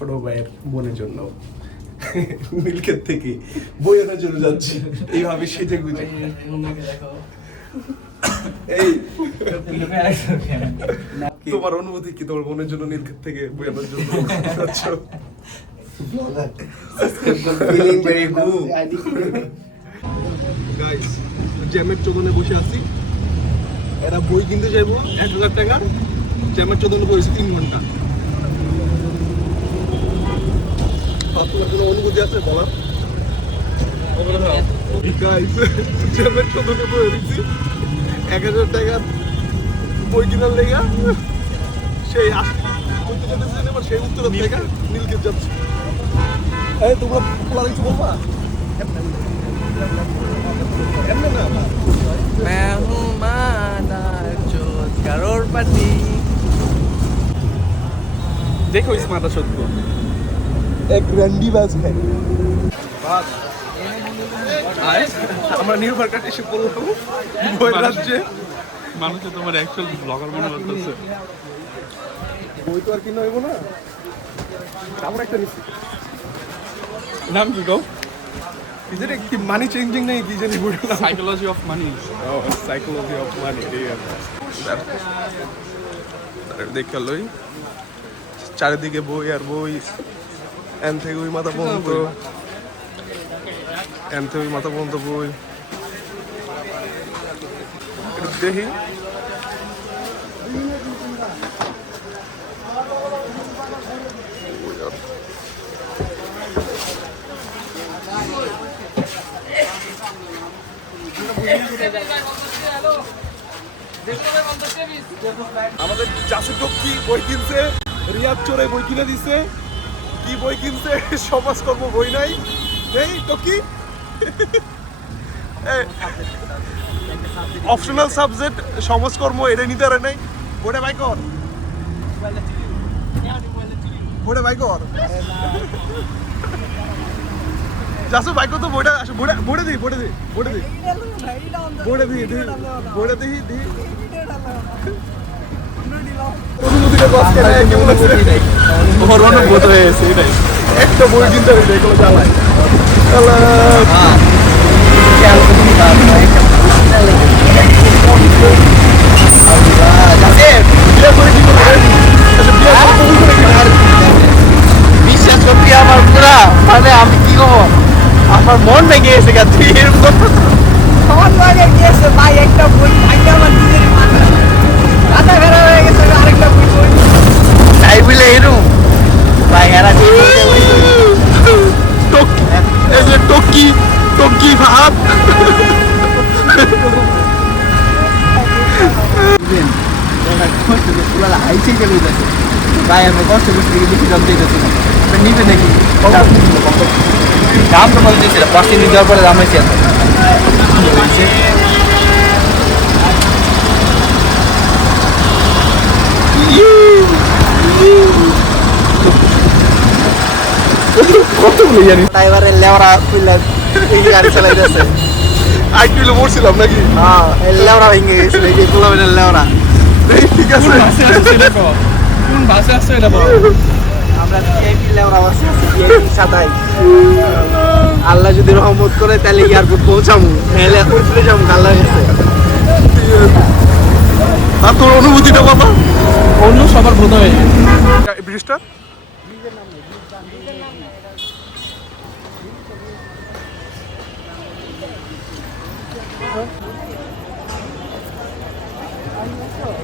ছোট ভাইয়ের বোনের জন্য নীলক্ষেত থেকে বই আনার জন্য যাচ্ছি এইভাবে সেজে গুজে। এই তোমার অনুভূতি কি, তোমার বোনের জন্য নীলক্ষেত থেকে বই আনার জন্য যাচ্ছ? জ্যামের চোদনে বসে আছি, এরা বই কিনতে যাইবো 1000 টাকা, জ্যামের চোদনে বসেছি 3 ঘন্টা। আপনার কোনো অনুভূতি আছে বলার? জ্যামের চোদনে বসেছি 1000 টাকা বই কিনার লেগা, সেই সেই উত্তরের থেকে নীলক্ষেত যাচ্ছে। এই তোমরা পোলার কিছু বলবা? मैं हूँ माना जो करोड़पति। देखो इस माता शोध को, एक रैंडीबाज है। আমরা নির্ভর কাটে এসে পড়লাম বই রাজ্যে। মানুষ তোমার অ্যাকচুয়াল ব্লগার মনে করতেছে। বই তো আর কিনে হইব না, আমরা একটা নিচ্ছি। নাম কি গো? Is it কি মানি চেঞ্জিং নেই কি জানি বইটার নাম? Psychology of money. Psychology of money. দেখে লই চারিদিকে বই আর বই, এন থেকে ওই মাথা পর্যন্ত, এন থেকে ওই মাথা পর্যন্ত বই। একটু দেখি আমাদের জাসু টক্কি বই কিনছে, রিয়াদ চোরে বই কিনে দিছে। কি বই কিনছে? সমাজকর্ম বই নাই নেই টক্কি, অপশনাল সাবজেক্ট সমাজকর্ম, এটা নিতে পারে নাই। বইটা বাই কর, বইটা বাই কর জাসু বাই কর তো বইটা। বইটা দিই, বইটা দিই, বইটা দিই, বইটা দিই, বইটা দিই দিই। অনুমতিটা কষ্ট করে কেমন আছে? ওর অনুভূত হয়েছে এটাই। একটা বই কিনতে হবে এগুলো জ্বালায়। বিশ্বাস করবি আমার পুরা, মানে আমি কি করবো, আমার মন ভেঙে গেছে। মন ভেঙে গিয়েছে ভাই, একটা বই আমার নিজের মাথা খারাপ হয়ে গেছে। আরেকটা বই তাই বলে এরকম ভাই, এরা টকি টকি ভাব। ভাই আমি কষ্ট করছি, বেশি দাম দিতেছিলাম নিবে নাকি? দাম তো বলতেছিল 5 দিন দেওয়ার পরে দাম হয়েছে। কতগুলো জানিস? ড্রাইভারের লেওরা গাড়ি চালাইতেছে। আইটিলে পড়ছিলাম নাকি? হ্যাঁ, লেওরা ভেঙে গেছিল, এই যে গোলামের লেওরা। ঠিক আছে, কোন বাসে আসছে এটা বল। আমরা ভিআইপি লেওরা বাসে আছি, ভিআইপি সাদাই। আল্লাহ যদি রহমত করে তাহলে এয়ারপোর্ট পৌঁছামু, নাহলে উঠে যাবো আল্লাহর কাছে। আর তোর অনুভূতিটা বাবা? অন্য সবার ভূত হয়ে ব্রিজটা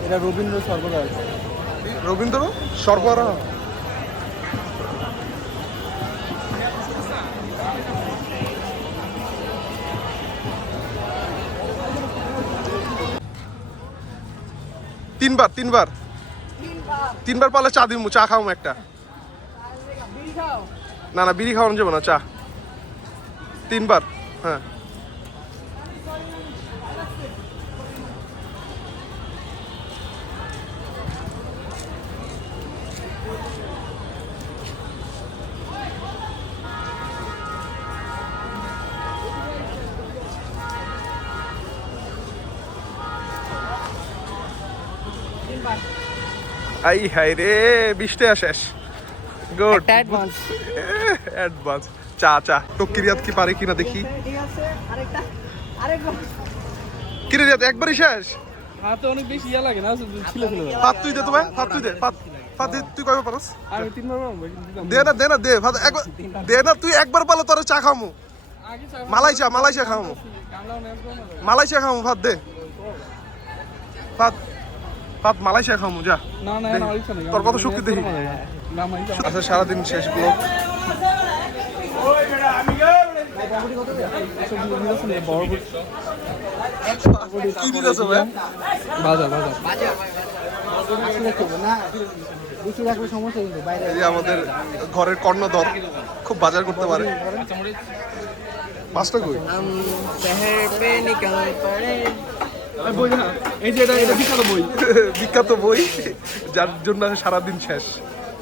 এটা রবীন্দ্র সর্বদা রবীন্দ্র সরবরাহ। তিনবার পালে চা দিমু, চা খাওয়াম একটা। না না, বিড়ি খাওয়ানো যাবে না, চা 3বার। হ্যাঁ আই হাই রে, 20 টাকা শেষ। গুড একটা অ্যাডভান্স। অ্যাডভান্স চা চা টক্কি রিয়াদ কি পারে কিনা দেখি ঠিক আছে আরেকটা কিরে রিয়াদ একবারই শেষ হাতে অনেক বেশি ইয়া লাগে না ছিল ছিল ফাত তুই দে তো ভাই ফাত তুই দে ফাত দে তুই কয়বার পারস আমি 3 বার পারবো কিন্তু দিতাম দে না ফাত একবার দে না তুই একবার পারলে তোর চা খামু আগে মালাই চা খামু কামলাও নেস করো না মালাই চা খামু ফাত দে ফাত মালাই চা খামু যা না না না ইচ্ছা নেই তোর কত শক্তি দেখি না মাই আচ্ছা সারাদিন শেষ ব্লগ কি দিতেছ ভাই বাজার না বেশি রাখলে সমস্যা কিন্তু বাইরে এই যে আমাদের ঘরের কর্ণধর খুব বাজার করতে পারে পাঁচটা কই শহর পে নিকল পড়ে বই না এই যে এটা বিখ্যাত বই বিখ্যাত বই যার জন্য সারাদিন শেষ